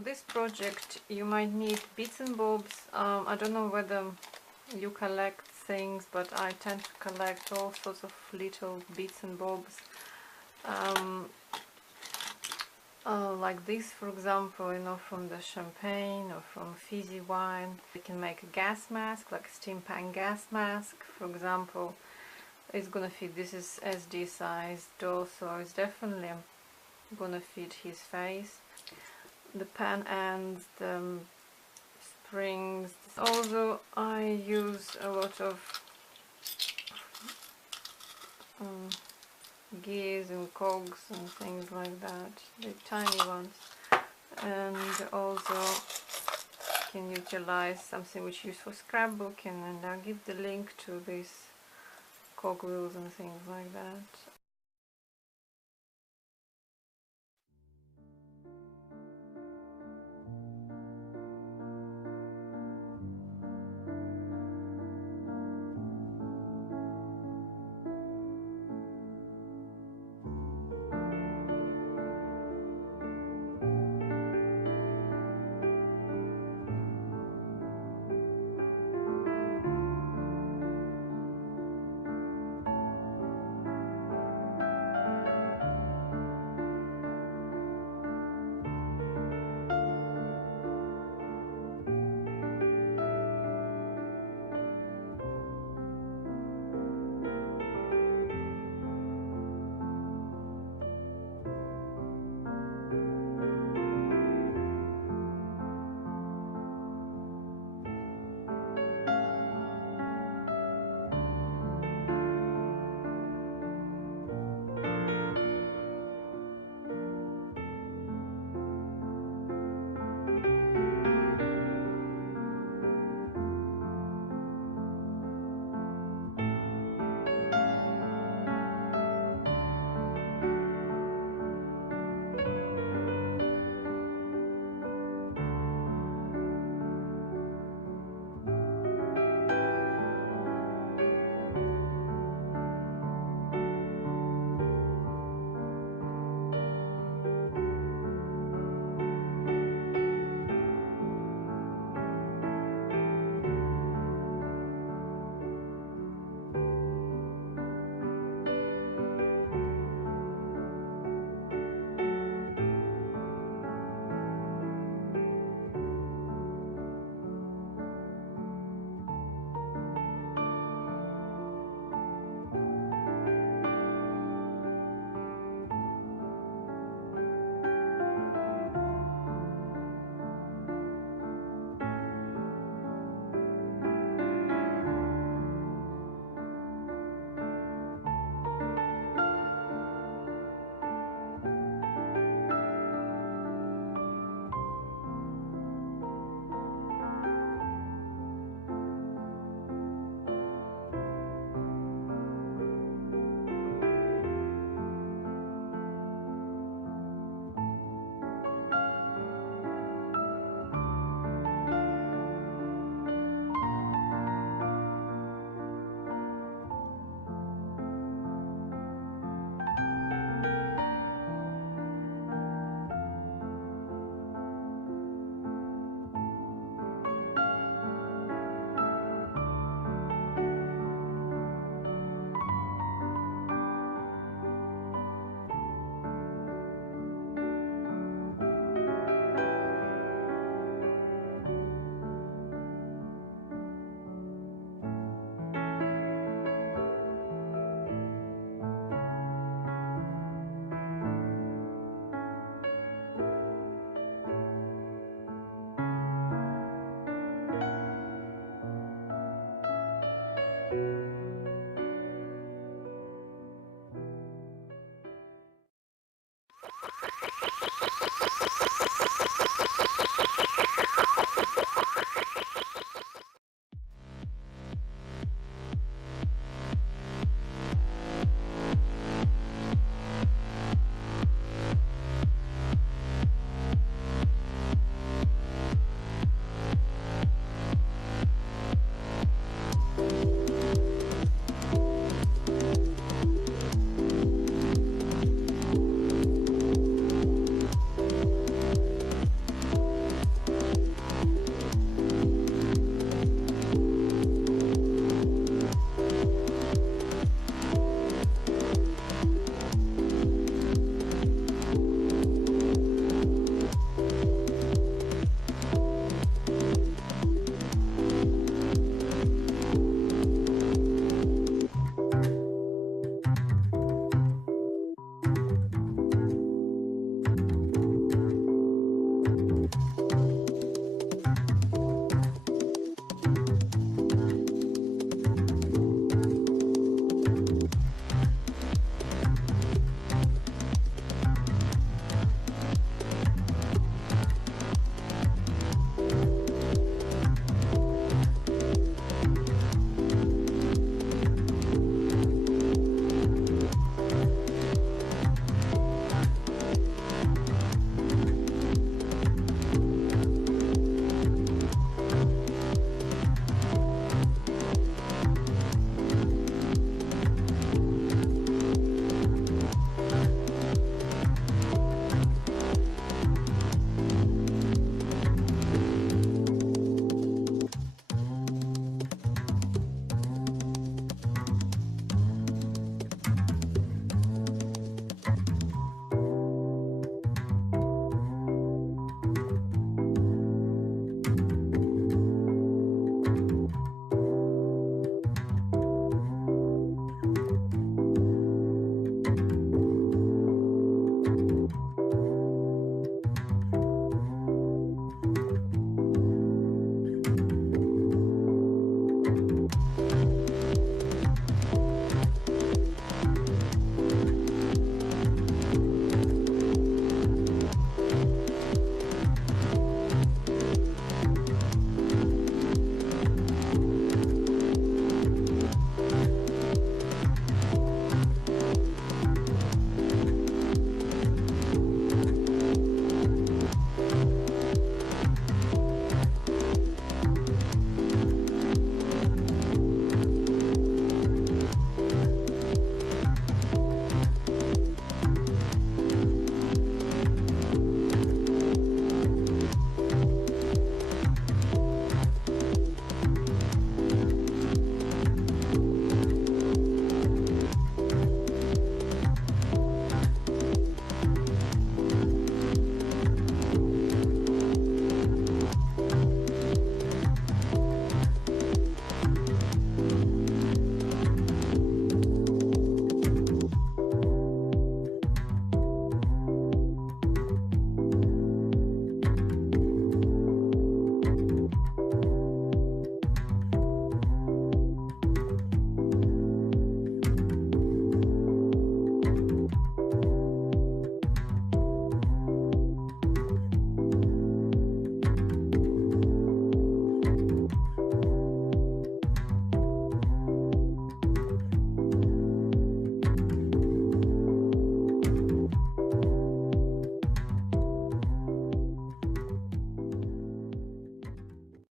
for this project you might need bits and bobs. I don't know whether you collect things, but I tend to collect all sorts of little bits and bobs. Like this, for example, you know, from the champagne or from fizzy wine. You can make a gas mask, like a steampunk gas mask, for example. It's gonna fit. This is SD size doll, so it's definitely gonna fit his face. The pen ends, the springs. Also, I use a lot of gears and cogs and things like that, the tiny ones. And also can utilize something which is used for scrapbooking, and I'll give the link to these cog wheels and things like that.